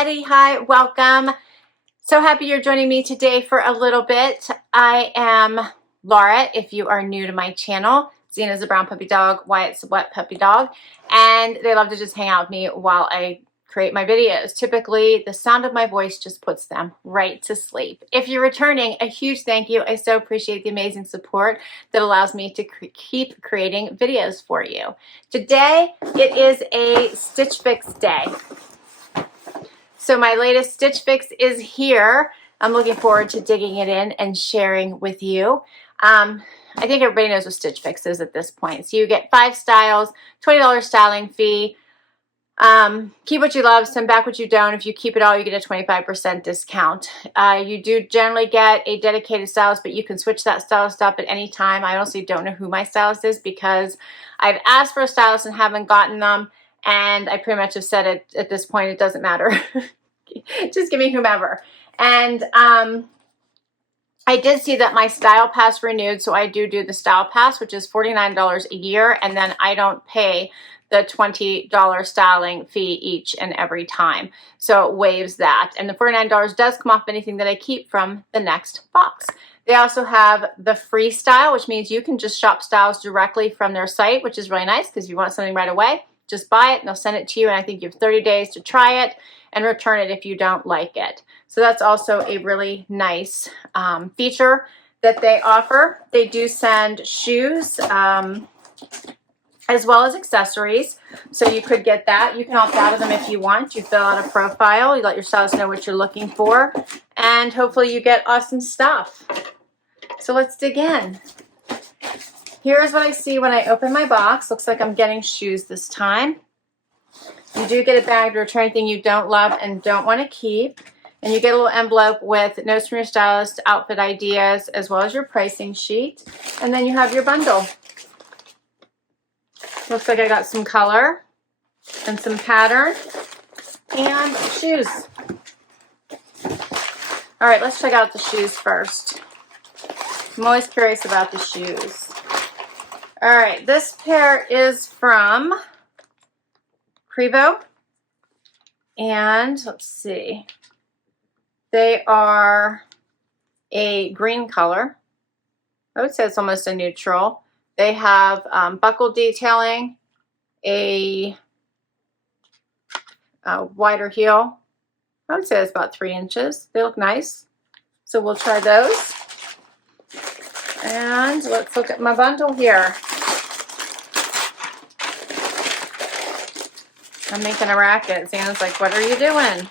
everybody. Hi, welcome. So happy you're joining me today for a little bit. I am Laura, if you are new to my channel. Zena's a brown puppy dog, Wyatt's a wet puppy dog, and they love to just hang out with me while I create my videos. Typically, the sound of my voice just puts them right to sleep. If you're returning, a huge thank you. I so appreciate the amazing support that allows me to keep creating videos for you. Today, it is a Stitch Fix day. So my latest Stitch Fix is here. I'm looking forward to digging it in and sharing with you. I think everybody knows what Stitch Fix is at this point. So you get 5 styles, $20 styling fee. Keep what you love, send back what you don't. If you keep it all, you get a 25% discount. You do generally get a dedicated stylist, but you can switch that stylist up at any time. I honestly don't know who my stylist is because I've asked for a stylist and haven't gotten them. And I pretty much have said it at this point, it doesn't matter. Just give me whomever. And I did see that my Style Pass renewed, so I do the Style Pass, which is $49 a year, and then I don't pay the $20 styling fee each and every time. So it waives that. And the $49 does come off anything that I keep from the next box. They also have the freestyle, which means you can just shop styles directly from their site, which is really nice because if you want something right away, just buy it and they'll send it to you. And I think you have 30 days to try it and return it if you don't like it. So that's also a really nice feature that they offer. They do send shoes as well as accessories. So you could get that. You can opt out of them if you want. You fill out a profile. You let your stylist know what you're looking for. And hopefully you get awesome stuff. So let's dig in. Here's what I see when I open my box. Looks like I'm getting shoes this time. You do get a bag to return anything you don't love and don't want to keep. And you get a little envelope with notes from your stylist, outfit ideas, as well as your pricing sheet. And then you have your bundle. Looks like I got some color and some pattern and shoes. All right, let's check out the shoes first. I'm always curious about the shoes. All right, this pair is from Crevo, and let's see, they are a green color. I would say it's almost a neutral. They have buckle detailing, a wider heel. I would say it's about 3 inches. They look nice, so we'll try those. And let's look at my bundle here. I'm making a racket. Xana's like, what are you doing?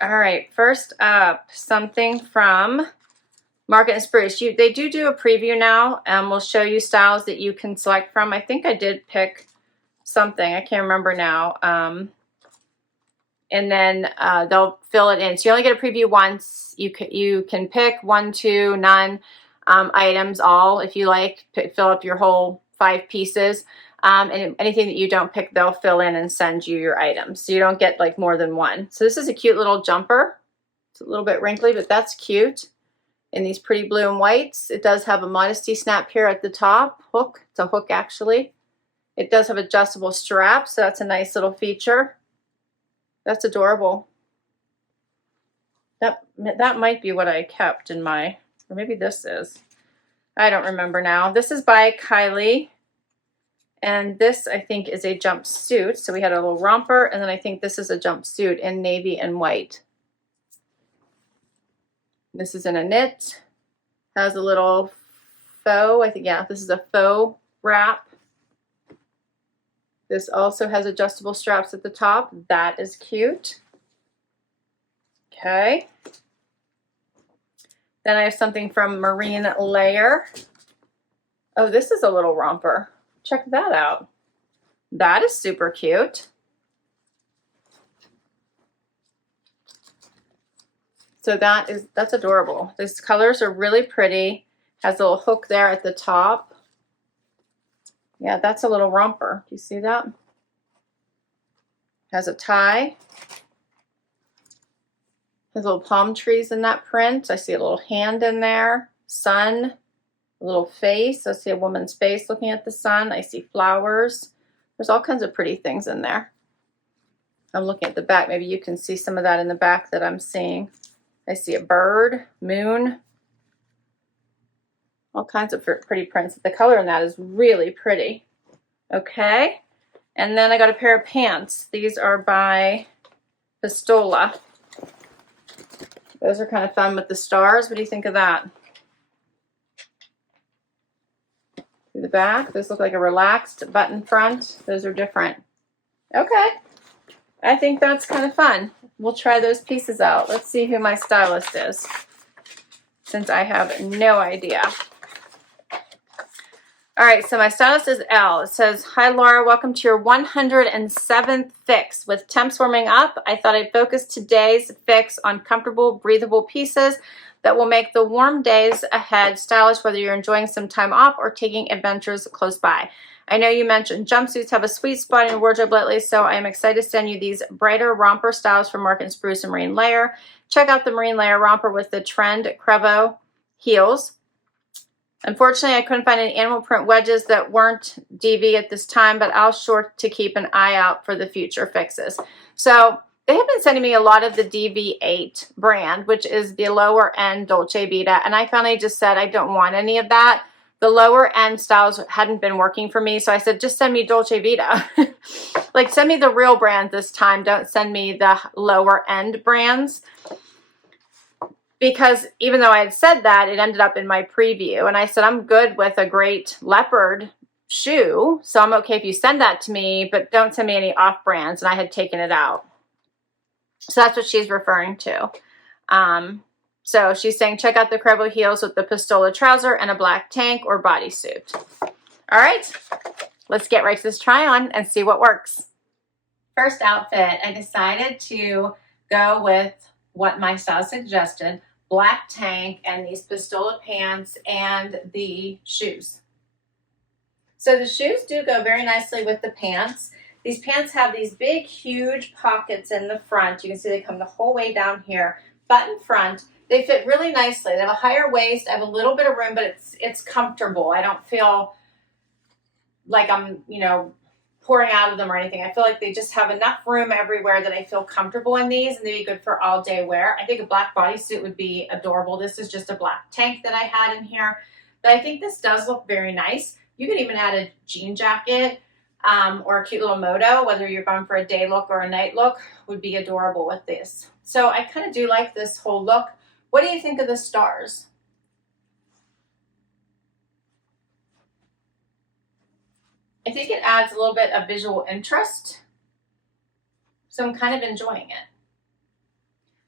All right, first up, something from Market and Spruce. They do a preview now, and we'll show you styles that you can select from. I think I did pick something. I can't remember now. And then they'll fill it in. So you only get a preview once. You can pick 1, 2, none items, all if you like. Fill up your whole 5 pieces. And anything that you don't pick, they'll fill in and send you your items. So you don't get like more than one. So this is a cute little jumper. It's a little bit wrinkly, but that's cute. In these pretty blue and whites. It does have a modesty snap here at the top. Hook. It's a hook actually. It does have adjustable straps, so that's a nice little feature. That's adorable. That might be what I kept in my, or maybe this is. I don't remember now. This is by Kaileigh. And this, I think, is a jumpsuit. So we had a little romper, and then I think this is a jumpsuit in navy and white. This is in a knit. Has a little faux, I think, yeah, this is a faux wrap. This also has adjustable straps at the top. That is cute. Okay. Then I have something from Marine Layer. Oh, this is a little romper. Check that out. That is super cute. So that's adorable. These colors are really pretty. Has a little hook there at the top. Yeah, that's a little romper. Do you see that? Has a tie. Has little palm trees in that print. I see a little hand in there. Sun. A little face. I see a woman's face looking at the sun. I see flowers. There's all kinds of pretty things in there. I'm looking at the back. Maybe you can see some of that in the back that I'm seeing. I see a bird, moon, all kinds of pretty prints. The color in that is really pretty. Okay. And then I got a pair of pants. These are by Pistola. Those are kind of fun with the stars. What do you think of that? Through the back, those look like a relaxed button front. Those are different. Okay. I think that's kind of fun. We'll try those pieces out. Let's see who my stylist is, since I have no idea. All right, so my stylist is Elle. It says, "Hi Laura, welcome to your 107th fix. With temps warming up, I thought I'd focus today's fix on comfortable, breathable pieces that will make the warm days ahead stylish, whether you're enjoying some time off or taking adventures close by. I know you mentioned jumpsuits have a sweet spot in your wardrobe lately, so I am excited to send you these brighter romper styles from Mark and Spruce and Marine Layer. Check out the Marine Layer romper with the trend Crevo heels. Unfortunately, I couldn't find any animal print wedges that weren't DV at this time, but I'll sure to keep an eye out for the future fixes." So they have been sending me a lot of the DV8 brand, which is the lower end Dolce Vita, and I finally just said I don't want any of that. The lower end styles hadn't been working for me, so I said, just send me Dolce Vita. Like, send me the real brand this time. Don't send me the lower end brands. Because even though I had said that, it ended up in my preview. And I said, I'm good with a great leopard shoe, so I'm okay if you send that to me, but don't send me any off brands. And I had taken it out. So that's what she's referring to. So she's saying, check out the Crevo heels with the Pistola trouser and a black tank or bodysuit. All right, let's get right to this try on and see what works. First outfit, I decided to go with what my style suggested: black tank and these Pistola pants and the shoes. So the shoes do go very nicely with the pants. These pants have these big, huge pockets in the front. You can see they come the whole way down here. Button front. They fit really nicely. They have a higher waist. I have a little bit of room, but it's comfortable. I don't feel like I'm, pouring out of them or anything. I feel like they just have enough room everywhere that I feel comfortable in these, and they'd be good for all day wear. I think a black bodysuit would be adorable. This is just a black tank that I had in here, but I think this does look very nice. You could even add a jean jacket or a cute little moto, whether you're going for a day look or a night look, would be adorable with this. So I kind of do like this whole look. What do you think of the stars? I think it adds a little bit of visual interest, so I'm kind of enjoying it.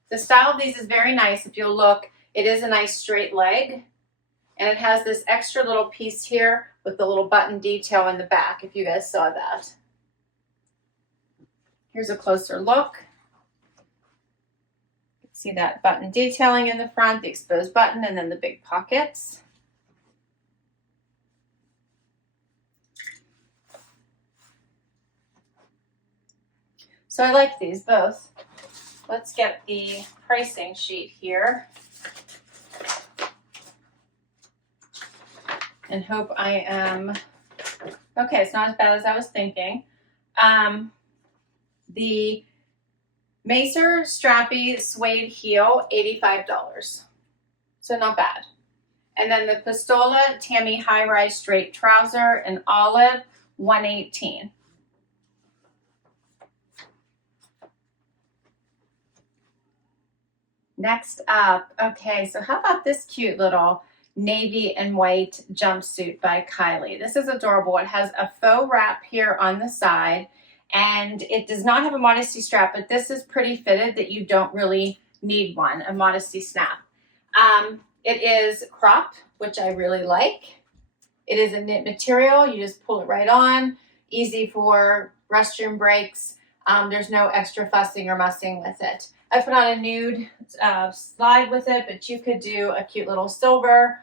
The style of these is very nice. If you'll look, it is a nice straight leg, and it has this extra little piece here with the little button detail in the back, if you guys saw that. Here's a closer look. See that button detailing in the front, the exposed button, and then the big pockets. So I like these both. Let's get the pricing sheet here and hope I am, okay, it's not as bad as I was thinking. The Macer Strappy Suede heel, $85. So not bad. And then the Pistola Tammy high-rise straight trouser in olive, $118. Next up, okay, so how about this cute little navy and white jumpsuit by Kaileigh? This is adorable. It has a faux wrap here on the side, and it does not have a modesty strap, but this is pretty fitted that you don't really need one, a modesty snap. It is cropped, which I really like. It is a knit material. You just pull it right on, easy for restroom breaks. There's no extra fussing or mussing with it. I put on a nude slide with it, but you could do a cute little silver,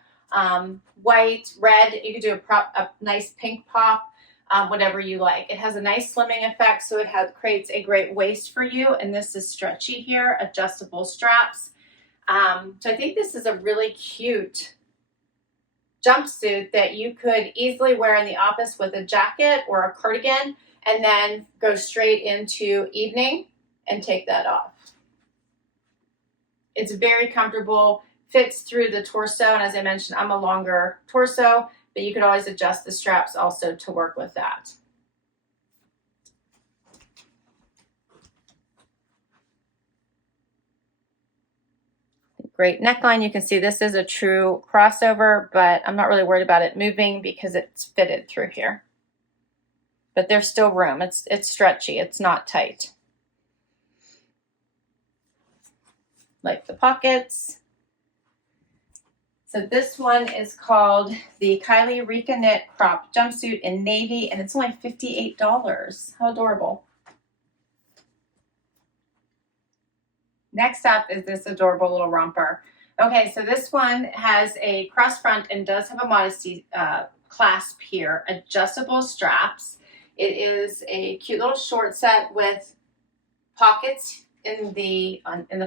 white, red. You could do a nice pink pop, whatever you like. It has a nice slimming effect, so it creates a great waist for you. And this is stretchy here, adjustable straps. So I think this is a really cute jumpsuit that you could easily wear in the office with a jacket or a cardigan, and then go straight into evening. and take that off. It's very comfortable, fits through the torso, and as I mentioned, I'm a longer torso, but you could always adjust the straps also to work with that. Great neckline. You can see this is a true crossover, but I'm not really worried about it moving because it's fitted through here. But there's still room. It's stretchy. It's not tight. Like the pockets. So this one is called the Kaileigh Rica Knit Crop Jumpsuit in Navy, and it's only $58. How adorable. Next up is this adorable little romper. Okay, so this one has a cross front and does have a modesty clasp here, adjustable straps. It is a cute little short set with pockets in the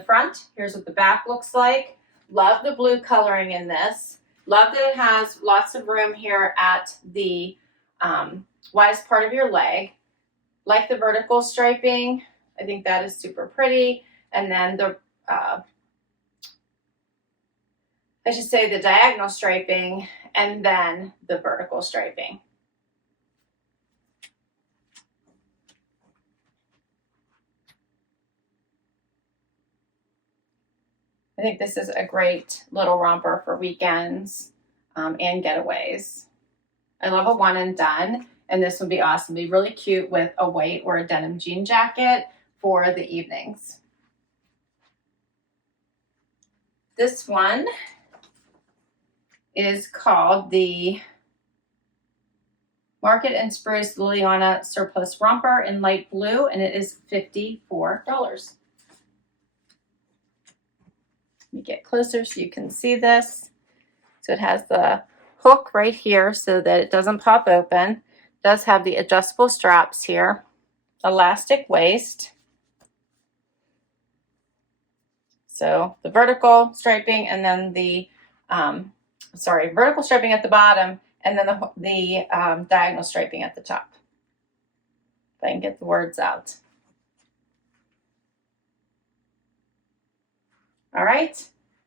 front. Here's what the back looks like. Love the blue coloring in this. Love that it has lots of room here at the widest part of your leg. Like the vertical striping. I think that is super pretty. And then the, I should say the diagonal striping and then the vertical striping. I think this is a great little romper for weekends and getaways. I love a one and done, and this would be awesome. It'd be really cute with a white or a denim jean jacket for the evenings. This one is called the Market and Spruce Liliana Surplice Romper in light blue, and it is $54. Let me get closer so you can see this. So it has the hook right here so that it doesn't pop open. It does have the adjustable straps here, elastic waist. So the vertical striping and then the, vertical striping at the bottom and then the diagonal striping at the top. If I can get the words out. All right,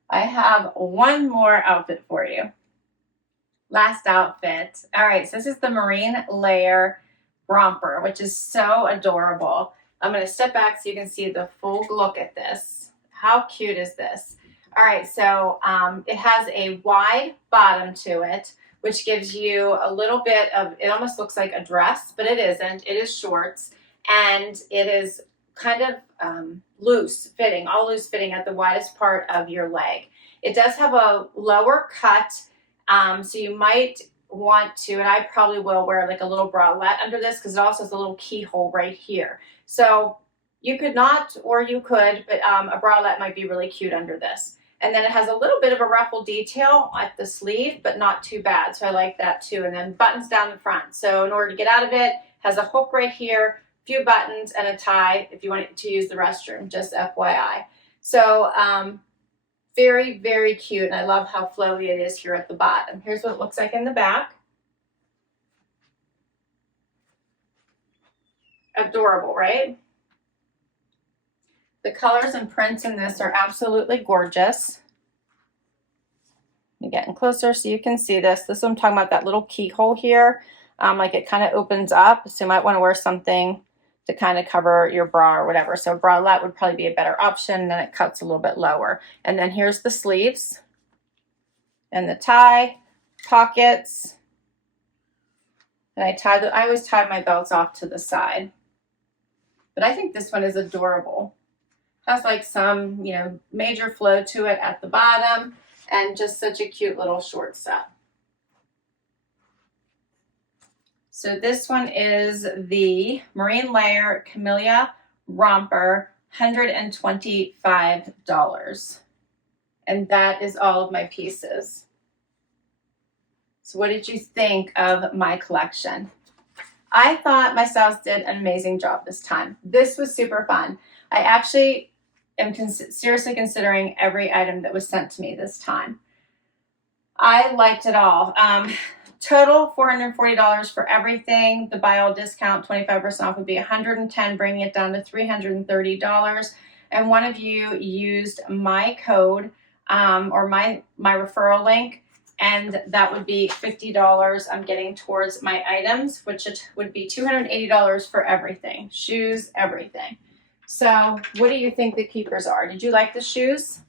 I have one more outfit for you. Last outfit. All right, so this is the marine layer romper, which is so adorable. I'm going to step back so you can see the full look at this. How cute is this? All right, so it has a wide bottom to it, which gives you a little bit of, it almost looks like a dress, but it isn't. It is shorts, and it is kind of loose fitting, all loose fitting at the widest part of your leg. It does have a lower cut, so you might want to, and I probably will wear like a little bralette under this because it also has a little keyhole right here. So you could not, or you could, but a bralette might be really cute under this. And then it has a little bit of a ruffle detail at the sleeve, but not too bad. So I like that too. And then buttons down the front. So in order to get out of it, has a hook right here, few buttons, and a tie if you want to use the restroom, just FYI. So very, very cute. And I love how flowy it is here at the bottom. Here's what it looks like in the back. Adorable, right? The colors and prints in this are absolutely gorgeous. I'm getting closer so you can see this. This is what I'm talking about, that little keyhole here. Like it kind of opens up, so you might want to wear something to kind of cover your bra or whatever. So a bralette would probably be a better option, and then it cuts a little bit lower. And then here's the sleeves and the tie, pockets. And I always tie my belts off to the side. But I think this one is adorable. Has like some, major flow to it at the bottom, and just such a cute little short set. So this one is the Marine Layer Camila Romper, $125. And that is all of my pieces. So what did you think of my collection? I thought my stylist did an amazing job this time. This was super fun. I actually am seriously considering every item that was sent to me this time. I liked it all. Total $440 for everything. The buy all discount 25% off would be $110, bringing it down to $330. And one of you used my code or my referral link, and that would be $50 I'm getting towards my items, which it would be $280 for everything. Shoes, everything. So what do you think the keepers are? Did you like the shoes?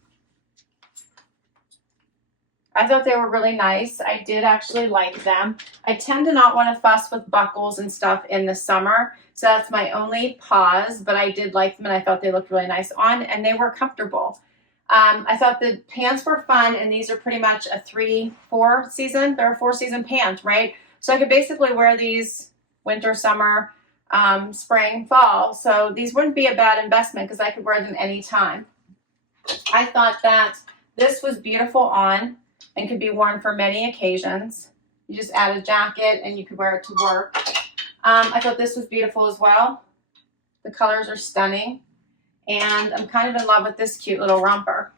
I thought they were really nice. I did actually like them. I tend to not want to fuss with buckles and stuff in the summer, so that's my only pause, but I did like them and I thought they looked really nice on, and they were comfortable. I thought the pants were fun, and these are pretty much a 3-4 season. They're a 4-season pants, right? So I could basically wear these winter, summer, spring, fall. So these wouldn't be a bad investment because I could wear them anytime. I thought that this was beautiful on and could be worn for many occasions. You just add a jacket and you could wear it to work. I thought this was beautiful as well. The colors are stunning. And I'm kind of in love with this cute little romper.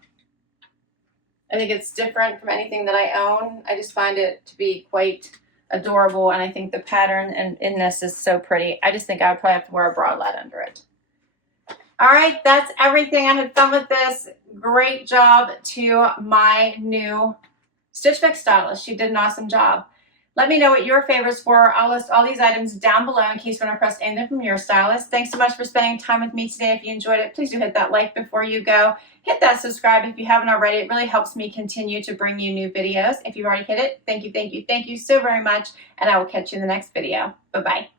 I think it's different from anything that I own. I just find it to be quite adorable, and I think the pattern in this is so pretty. I just think I would probably have to wear a bralette under it. All right, that's everything. I had fun with this. Great job to my new Stitch Fix stylist. She did an awesome job. Let me know what your favorites were. I'll list all these items down below in case you want to request anything from your stylist. Thanks so much for spending time with me today. If you enjoyed it, please do hit that like before you go. Hit that subscribe if you haven't already. It really helps me continue to bring you new videos. If you've already hit it, thank you, thank you, thank you so very much. And I will catch you in the next video. Bye-bye.